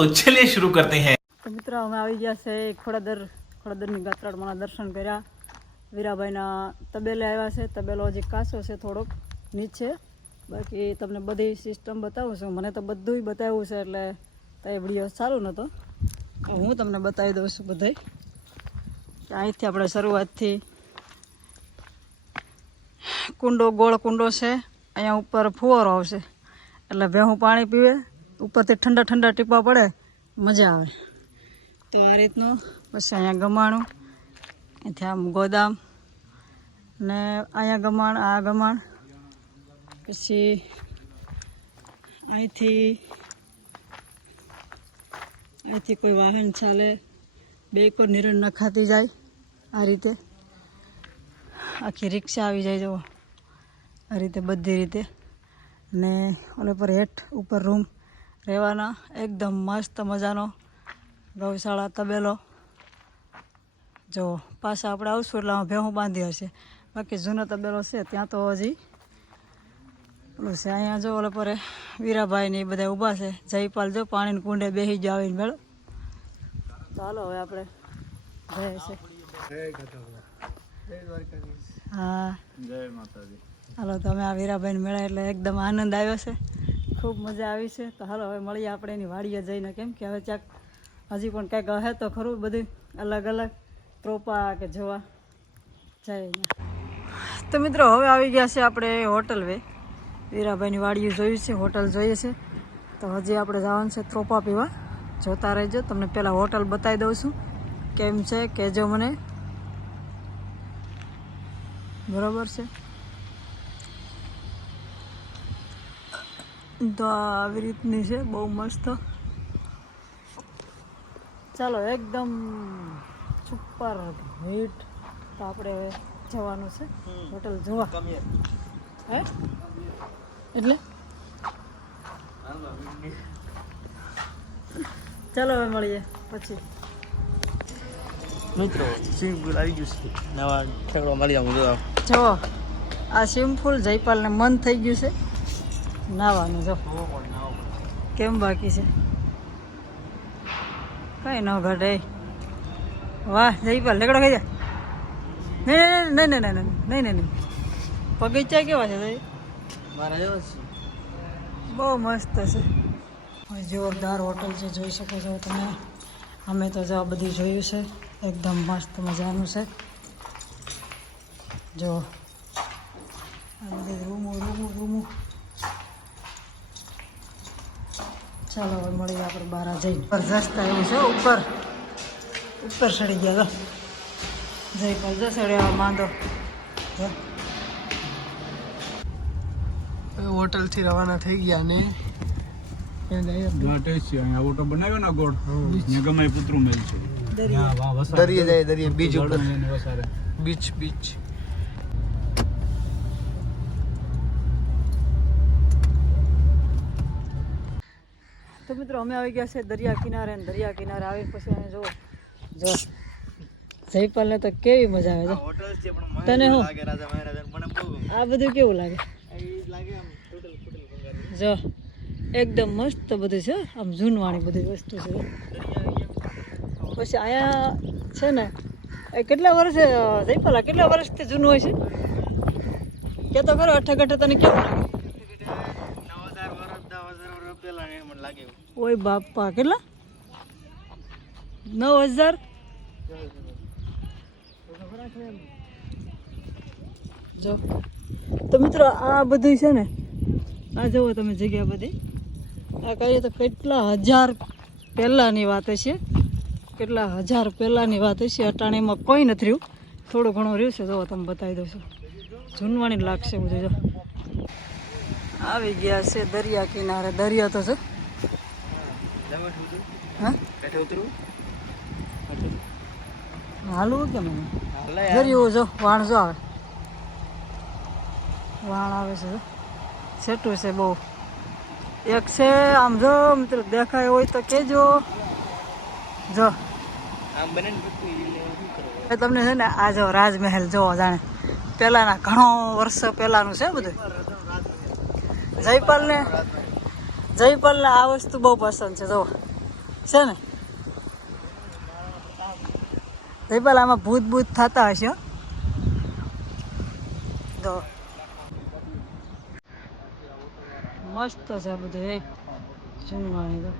तो चलिए शुरू करते हैं। તો મિત્રો અમે આવી ગયા છે ખોડાદરની ગાત્રાળમાં દર્શન કર્યા. વીરાભાઈના તબેલે આવ્યા છે. તબેલો હજી કાચો છે થોડોક નીચે. બાકી તમને બધી સિસ્ટમ બતાવું છું. મને તો બધું બતાવ્યું છે એટલે તો એ વિડીયો સારું નહોતો. હું તમને બતાવી દઉં છું બધાય. અહીંથી આપણે શરૂઆતથી ગોળ કુંડો છે. અહીંયા ઉપર ફુવારો આવશે એટલે ભેહું પાણી પીવે. ઉપરથી ઠંડા ઠંડા ટીપા પડે, મજા આવે. તો આ રીતનું. પછી અહીંયા ગમાણું, અહીંથી આમ ગોદામ ને અહીંયા ગમાણ, આ ગમાણ. પછી અહીંથી કોઈ વાહન ચાલે, બે કોઈ નિરણ નખાતી જાય. આ રીતે આખી રિક્ષા આવી જાય જુઓ, આ રીતે બધી રીતે. ને ઓલે પર હેઠ ઉપર રૂમ રહેવાના. એકદમ મસ્ત મજાનો ગૌશાળા તબેલો. જો પાછા આપણે આવશું એટલે ભેહું બાંધી હશે. બાકી જૂનો તબેલો છે ત્યાં તો હજી ઓલું છે. અહીંયા જો ઓલે પર વીરાભાઈ ને એ બધા ઊભા છે. જયપાલ જો પાણીને કુંડે બેસી જ આવીને મેળો. ચાલો હવે આપણે જાય છે. હા, જય માતાજી. હાલો, તમે આ વીરાભાઈને મેળા એટલે એકદમ આનંદ આવ્યો છે, ખૂબ મજા આવી છે. તો હાલો હવે મળીએ આપણે એની વાડીએ જઈને. કેમ કે હવે ચાક હજી પણ કંઈક હે તો ખરું બધું અલગ અલગ ત્રોપા કે જોવા જાય. તો મિત્રો હવે આવી ગયા છે આપણે હોટલ વે. વીરાભાઈની વાડીએ જોયું છે, હોટલ જોઈએ છે. તો હજી આપણે જવાનું છે ત્રોપા પીવા. જોતા રહેજો. તમને પહેલાં હોટલ બતાવી દઉં છું કેમ છે કહેજો મને. બરાબર છે. તો આવી રીતની છે, બહુ મસ્ત. ચાલો એકદમ સુપર હિટ. તો આપણે હવે જવાનું છે હોટલ જોવા. હે એટલે ચાલો હવે મળીએ પછી. મિત્રો સ્વિમિંગ પુલ આવી ગયું છે. નવા ઠેકડો મળી આવું જો. જો આ સ્વિમિંગ પુલ જયપાલને મન થઈ ગયું છે નાવાનું. જો કેમ બાકી છે, કઈ ન ઘટે. વાહ જયપાલ લેકડો ખાઈ જાય. નહીં નહીં નહીં નહીં નહીં નહીં નહીં. બગીચા કેવા છે ભાઈ? મારા એવો છે, બહુ મસ્ત છે. જોરદાર હોટલ છે, જોઈ શકો છો તમે. અમે તો જો બધું જોયું છે, એકદમ મસ્ત મજાનું છે. જો આ બધી રૂમો. ચાલો હવે મળીએ આપણે બહાર જઈને. જબરજસ્ત એવું છે. ઉપર ચડી ગયા. જયપાલ જો ચડ્યા માંડો. હોટલથી રવાના થઈ ગયા ને ઓટો બનાવ્યો ને ગોળ ગમે પુતરું મેલ છે. દરિયે જાય, દરિયે બીચ ઉપર. બીચ તો મિત્રો અમે આવી ગયા છે દરિયા કિનારે. દરિયા કિનારે આવીને પછી અમે જો જયપાલને તો કેવી મજા આવે છે. તને શું આ બધું કેવું લાગે? જો એકદમ મસ્ત બધું છે, આમ જૂનવાણી બધી વસ્તુ છે. પછી અહીંયા છે ને કેટલા વર્ષ જયપાલ કેટલા વર્ષથી જૂનું હોય છે કે તો ખરો? અઠગઠ તને કેવું લાગે? ઓય બાપા, કેટલા? 9000. જો તો મિત્રો આ બધું છે ને, આ જુઓ તમે જગ્યા બધી. આ કહીએ તો કેટલા હજાર પહેલાંની વાત હશે, કેટલા હજાર પહેલાંની વાત હશે. અટાણીમાં કોઈ નથી રહ્યું, થોડું ઘણું રહ્યું છે. જો તમે બતાવી દઉં છું, જૂનવાણી લાગશે બધું. જો આવી ગયા છે દરિયા કિનારે. દરિયા તો છે. હા હાલું કેમ? દરિયો જો વાણ જો આવે, વાણ આવે છે. છેટું છે બહુ. એક છે આમ જો મિત્રો દેખાય હોય તો કેજો. જો તમને છે ને આ જો રાજમહેલ જોવો, જાણે પહેલાના ઘણો વર્ષો પહેલાનું છે બધું. જયપાલને આ વસ્તુ બહુ પસંદ છે. જો છે ને ભાઈ આમાં ભૂત ભૂત થતા હશે હો. તો મસ્ત છે બધું એ જમવાની તો